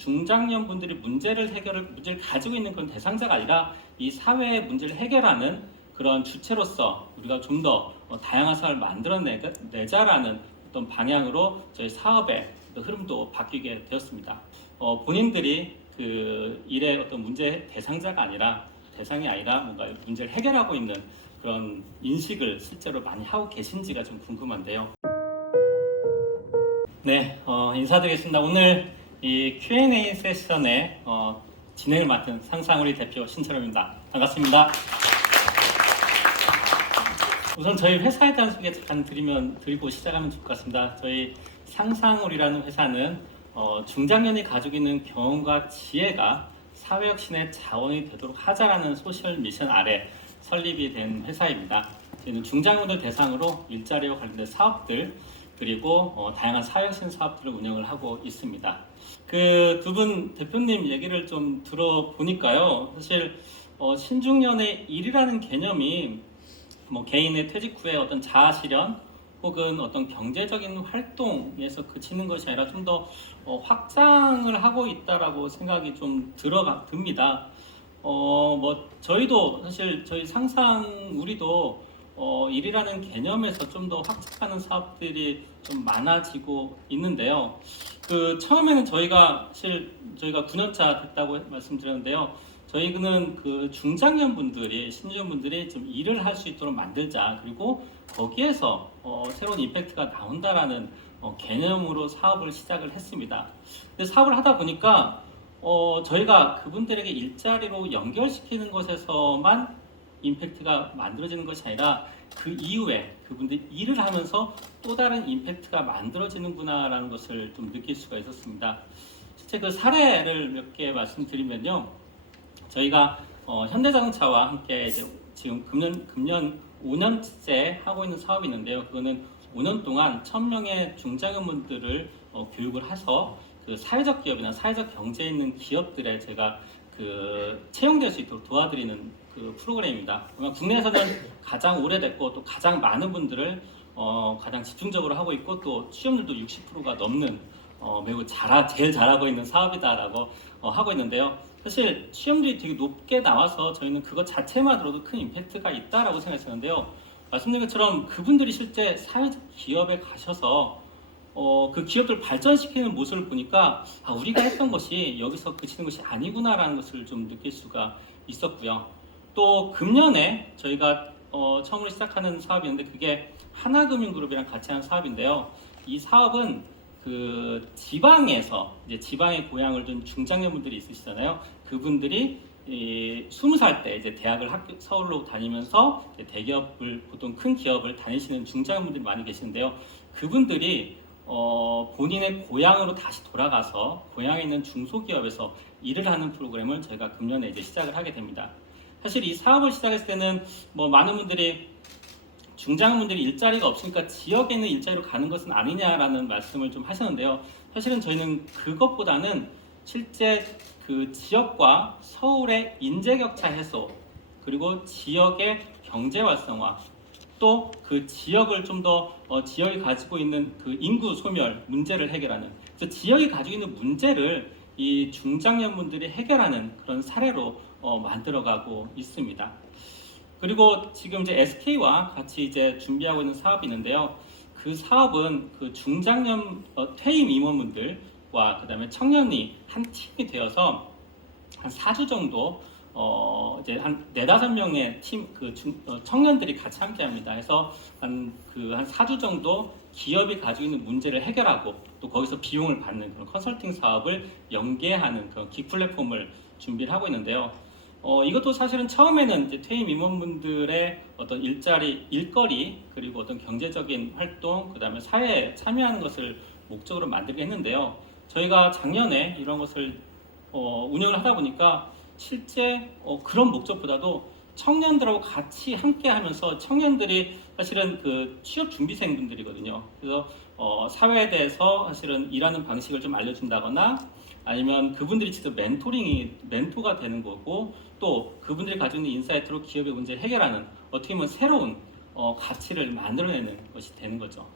중장년분들이 문제를 가지고 있는 그런 대상자가 아니라 이 사회의 문제를 해결하는 그런 주체로서 우리가 좀 더 다양한 사업을 만들어내자라는 어떤 방향으로 저희 사업의 흐름도 바뀌게 되었습니다. 본인들이 그 일의 어떤 문제 대상자가 아니라 대상이 아니라 뭔가 문제를 해결하고 있는 그런 인식을 실제로 많이 하고 계신지가 좀 궁금한데요. 네, 인사드리겠습니다. 오늘 이 Q&A 세션의 진행을 맡은 상상우리 대표 신철호입니다. 반갑습니다. 우선 저희 회사에 대한 소개 잠깐 드리고 시작하면 좋을 것 같습니다. 저희 상상우리라는 회사는 중장년이 가지고 있는 경험과 지혜가 사회혁신의 자원이 되도록 하자라는 소셜 미션 아래 설립이 된 회사입니다. 저희는 중장년들 대상으로 일자리와 관련된 사업들 그리고 다양한 사회혁신 사업들을 운영을 하고 있습니다. 그 두 분 대표님 얘기를 좀 들어보니까요. 사실 신중년의 일이라는 개념이 뭐 개인의 퇴직 후에 어떤 자아 실현 혹은 어떤 경제적인 활동에서 그치는 것이 아니라 좀 더 확장을 하고 있다라고 생각이 좀 듭니다. 뭐 저희도 사실 저희 우리도 일이라는 개념에서 좀 더 확장하는 사업들이 좀 많아지고 있는데요. 그 처음에는 저희가 9년차 됐다고 말씀드렸는데요. 저희는 그 신중년분들이 좀 일을 할 수 있도록 만들자. 그리고 거기에서 새로운 임팩트가 나온다라는 개념으로 사업을 시작을 했습니다. 근데 사업을 하다 보니까 저희가 그분들에게 일자리로 연결시키는 것에서만 임팩트가 만들어지는 것이 아니라 그 이후에 그분들이 일을 하면서 또 다른 임팩트가 만들어지는구나라는 것을 좀 느낄 수가 있었습니다. 실제 그 사례를 몇 개 말씀드리면요. 저희가 현대자동차와 함께 이제 지금 금년 5년째 하고 있는 사업이 있는데요. 그거는 5년 동안 1000명의 중장년분들을 교육을 해서 그 사회적 기업이나 사회적 경제에 있는 기업들에 제가 그 채용될 수 있도록 도와드리는 그 프로그램입니다. 국내에서는 가장 오래됐고 또 가장 많은 분들을 가장 집중적으로 하고 있고 또 취업률도 60%가 넘는 매우 제일 잘하고 있는 사업이다라고 하고 있는데요. 사실 취업률이 되게 높게 나와서 저희는 그것 자체만으로도 큰 임팩트가 있다라고 생각했었는데요. 말씀드린 것처럼 그분들이 실제 사회적 기업에 가셔서 그 기업들 발전시키는 모습을 보니까 우리가 했던 것이 여기서 그치는 것이 아니구나라는 것을 좀 느낄 수가 있었고요. 또 금년에 저희가 처음으로 시작하는 사업이었는데 그게 하나금융그룹이랑 같이 하는 사업인데요. 이 사업은 그 지방에 고향을 둔 중장년분들이 있으시잖아요. 그분들이 20살 때 이제 서울로 다니면서 대기업을 보통 큰 기업을 다니시는 중장년분들이 많이 계시는데요. 그분들이 본인의 고향으로 다시 돌아가서 고향에 있는 중소기업에서 일을 하는 프로그램을 저희가 금년에 이제 시작을 하게 됩니다. 사실 이 사업을 시작했을 때는 뭐 많은 분들이 중장년분들이 일자리가 없으니까 지역에 있는 일자리로 가는 것은 아니냐라는 말씀을 좀 하셨는데요. 사실은 저희는 그것보다는 실제 그 지역과 서울의 인재격차 해소 그리고 지역의 경제 활성화 또 그 지역을 좀 더 지역이 가지고 있는 그 인구 소멸 문제를 해결하는 그래서 지역이 가지고 있는 문제를 이 중장년분들이 해결하는 그런 사례로 만들어가고 있습니다. 그리고 지금 이제 SK와 같이 이제 준비하고 있는 사업이 있는데요. 그 사업은 그 중장년 퇴임 임원분들과 그다음에 청년이 한 팀이 되어서 한 4주 정도 이제 한 4-5명의 청년들이 같이 함께 합니다. 해서 한 4주 정도 기업이 가지고 있는 문제를 해결하고 또 거기서 비용을 받는 그런 컨설팅 사업을 연계하는 그런 기 플랫폼을 준비를 하고 있는데요. 이것도 사실은 처음에는 이제 퇴임 임원분들의 어떤 일거리 그리고 어떤 경제적인 활동 그다음에 사회에 참여하는 것을 목적으로 만들게 했는데요. 저희가 작년에 이런 것을 운영을 하다 보니까 실제 그런 목적보다도 청년들하고 같이 함께 하면서 청년들이 사실은 그 취업 준비생분들이거든요. 그래서 사회에 대해서 사실은 일하는 방식을 좀 알려준다거나 아니면 그분들이 직접 멘토가 되는 거고 또 그분들이 가지고 있는 인사이트로 기업의 문제를 해결하는 어떻게 보면 새로운 가치를 만들어내는 것이 되는 거죠.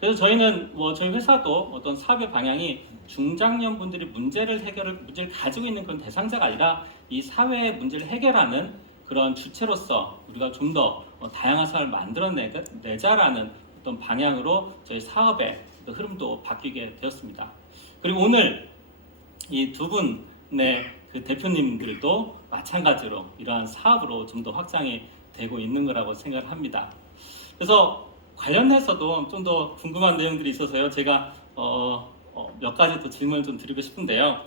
그래서 저희는 저희 회사도 어떤 사업의 방향이 중장년 분들이 문제를 가지고 있는 그런 대상자가 아니라 이 사회의 문제를 해결하는 그런 주체로서 우리가 좀 더 다양한 사업을 만들어내자라는 어떤 방향으로 저희 사업의 흐름도 바뀌게 되었습니다. 그리고 오늘 이 두 분의 그 대표님들도 마찬가지로 이러한 사업으로 좀 더 확장이 되고 있는 거라고 생각을 합니다. 그래서 관련해서도 좀 더 궁금한 내용들이 있어서요. 제가 몇 가지 또 질문을 좀 드리고 싶은데요.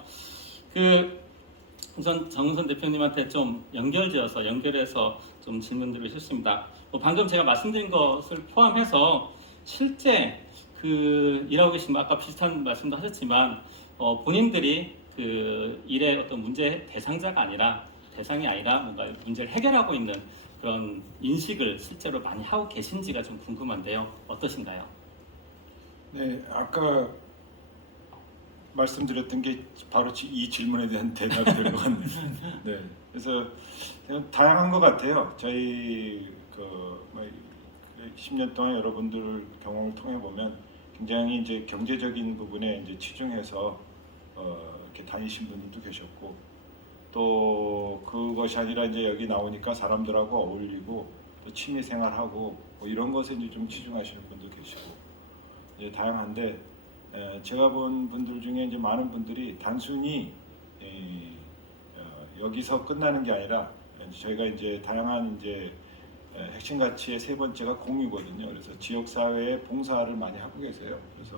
우선 정은선 대표님한테 좀 연결해서 좀 질문드리고 싶습니다. 방금 제가 말씀드린 것을 포함해서 실제 일하고 계신 아까 비슷한 말씀도 하셨지만 본인들이 일의 어떤 문제 대상자가 아니라 대상이 아니라 뭔가 문제를 해결하고 있는 그런 인식을 실제로 많이 하고 계신지가 좀 궁금한데요. 어떠신가요? 네, 아까 말씀드렸던 게 바로 이 질문에 대한 대답이 될 것 같네요. 네, 그래서 다양한 것 같아요. 저희 10년 동안 여러분들 경험을 통해 보면 굉장히 이제 경제적인 부분에 이제 치중해서 이렇게 다니신 분들도 계셨고, 또 그것이 아니라 이제 여기 나오니까 사람들하고 어울리고 또 취미 생활하고 이런 것에 이제 좀 치중하시는 분도 계시고 이제 다양한데, 제가 본 분들 중에 이제 많은 분들이 단순히 여기서 끝나는 게 아니라 저희가 이제 다양한 이제 핵심 가치의 세 번째가 공유거든요. 그래서 지역 사회에 봉사를 많이 하고 계세요. 그래서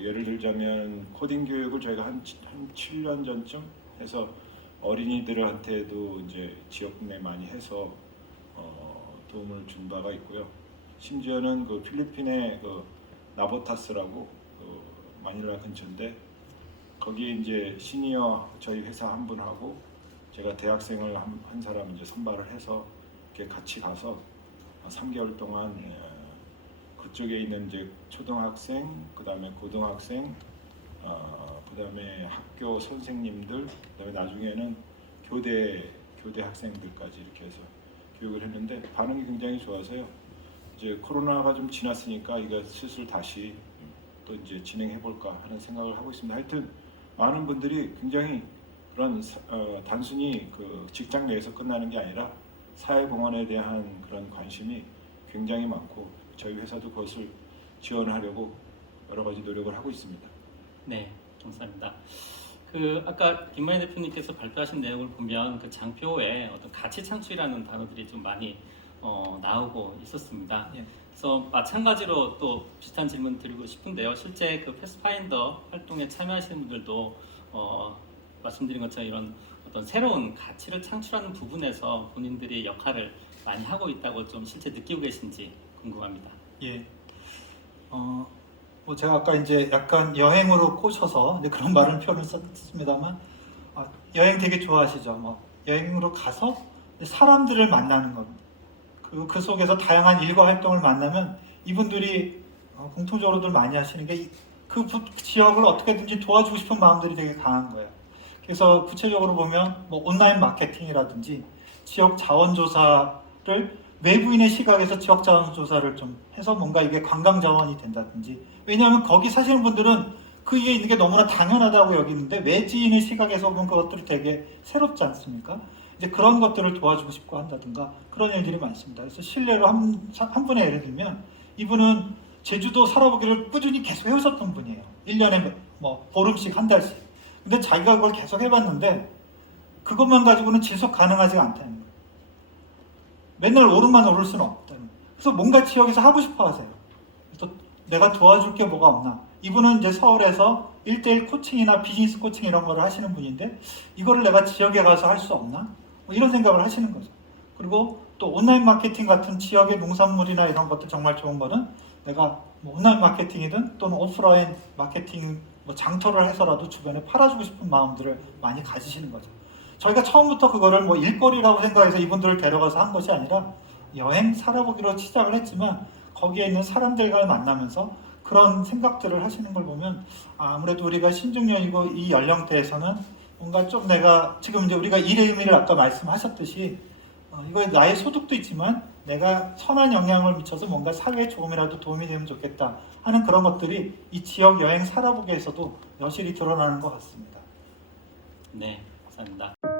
예를 들자면 코딩 교육을 저희가 한 7년 전쯤 해서 어린이들한테도 이제 지역 내 많이 해서 도움을 준 바가 있고요. 심지어는 필리핀의 나보타스라고 마닐라 근처인데 거기에 이제 시니어 저희 회사 한 분하고 제가 대학생을 한 사람 이제 선발을 해서 이렇게 같이 가서 3개월 동안 그쪽에 있는 이제 초등학생, 그다음에 고등학생, 그다음에 학교 선생님들, 그다음에 나중에는 교대 학생들까지 이렇게 해서 교육을 했는데 반응이 굉장히 좋아서요. 이제 코로나가 좀 지났으니까 이거 슬슬 다시 또 이제 진행해 볼까 하는 생각을 하고 있습니다. 하여튼 많은 분들이 굉장히 그런 단순히 직장 내에서 끝나는 게 아니라 사회공헌에 대한 그런 관심이 굉장히 많고 저희 회사도 그것을 지원하려고 여러 가지 노력을 하고 있습니다. 네, 감사합니다. 아까 김만희 대표님께서 발표하신 내용을 보면 장표에 어떤 가치 창출이라는 단어들이 좀 많이 나오고 있었습니다. 예. 그래서 마찬가지로 또 비슷한 질문 드리고 싶은데요. 실제 패스파인더 활동에 참여하시는 분들도 말씀드린 것처럼 이런 어떤 새로운 가치를 창출하는 부분에서 본인들이 역할을 많이 하고 있다고 좀 실제 느끼고 계신지 궁금합니다. 예. 제가 아까 이제 약간 여행으로 꼬셔서 이제 그런 표현을 썼습니다만, 여행 되게 좋아하시죠? 여행으로 가서 사람들을 만나는 것, 그 속에서 다양한 일과 활동을 만나면 이분들이 공통적으로들 많이 하시는 게 그 지역을 어떻게든지 도와주고 싶은 마음들이 되게 강한 거예요. 그래서 구체적으로 보면 온라인 마케팅이라든지 지역 자원조사를 외부인의 시각에서 지역 자원조사를 좀 해서 뭔가 이게 관광 자원이 된다든지, 왜냐하면 거기 사시는 분들은 그 위에 있는 게 너무나 당연하다고 여기는데 외지인의 시각에서 보면 그것들이 되게 새롭지 않습니까? 이제 그런 것들을 도와주고 싶고 한다든가 그런 일들이 많습니다. 그래서 실례로 한 분의 예를 들면 이분은 제주도 살아보기를 꾸준히 계속 해오셨던 분이에요. 1년에 보름씩 한 달씩. 근데 자기가 그걸 계속 해봤는데 그것만 가지고는 지속 가능하지가 않다는 거예요. 맨날 오름만 오를 수는 없다는 거예요. 그래서 뭔가 지역에서 하고 싶어 하세요. 그래서 내가 도와줄 게 뭐가 없나. 이분은 이제 서울에서 1대1 코칭이나 비즈니스 코칭 이런 거를 하시는 분인데 이거를 내가 지역에 가서 할 수 없나? 이런 생각을 하시는 거죠. 그리고 또 온라인 마케팅 같은 지역의 농산물이나 이런 것도 정말 좋은 거는 내가 온라인 마케팅이든 또는 오프라인 마케팅 장터를 해서라도 주변에 팔아주고 싶은 마음들을 많이 가지시는 거죠. 저희가 처음부터 그거를 일거리라고 생각해서 이분들을 데려가서 한 것이 아니라 여행 살아보기로 시작을 했지만 거기에 있는 사람들과 만나면서 그런 생각들을 하시는 걸 보면 아무래도 우리가 신중년이고 이 연령대에서는 뭔가 좀 내가 지금 이제 우리가 일의 의미를 아까 말씀하셨듯이 이거에 나의 소득도 있지만 내가 선한 영향을 미쳐서 뭔가 사회에 조금이라도 도움이 되면 좋겠다 하는 그런 것들이 이 지역 여행 살아보기에서도 여실히 드러나는 것 같습니다. 네, 감사합니다.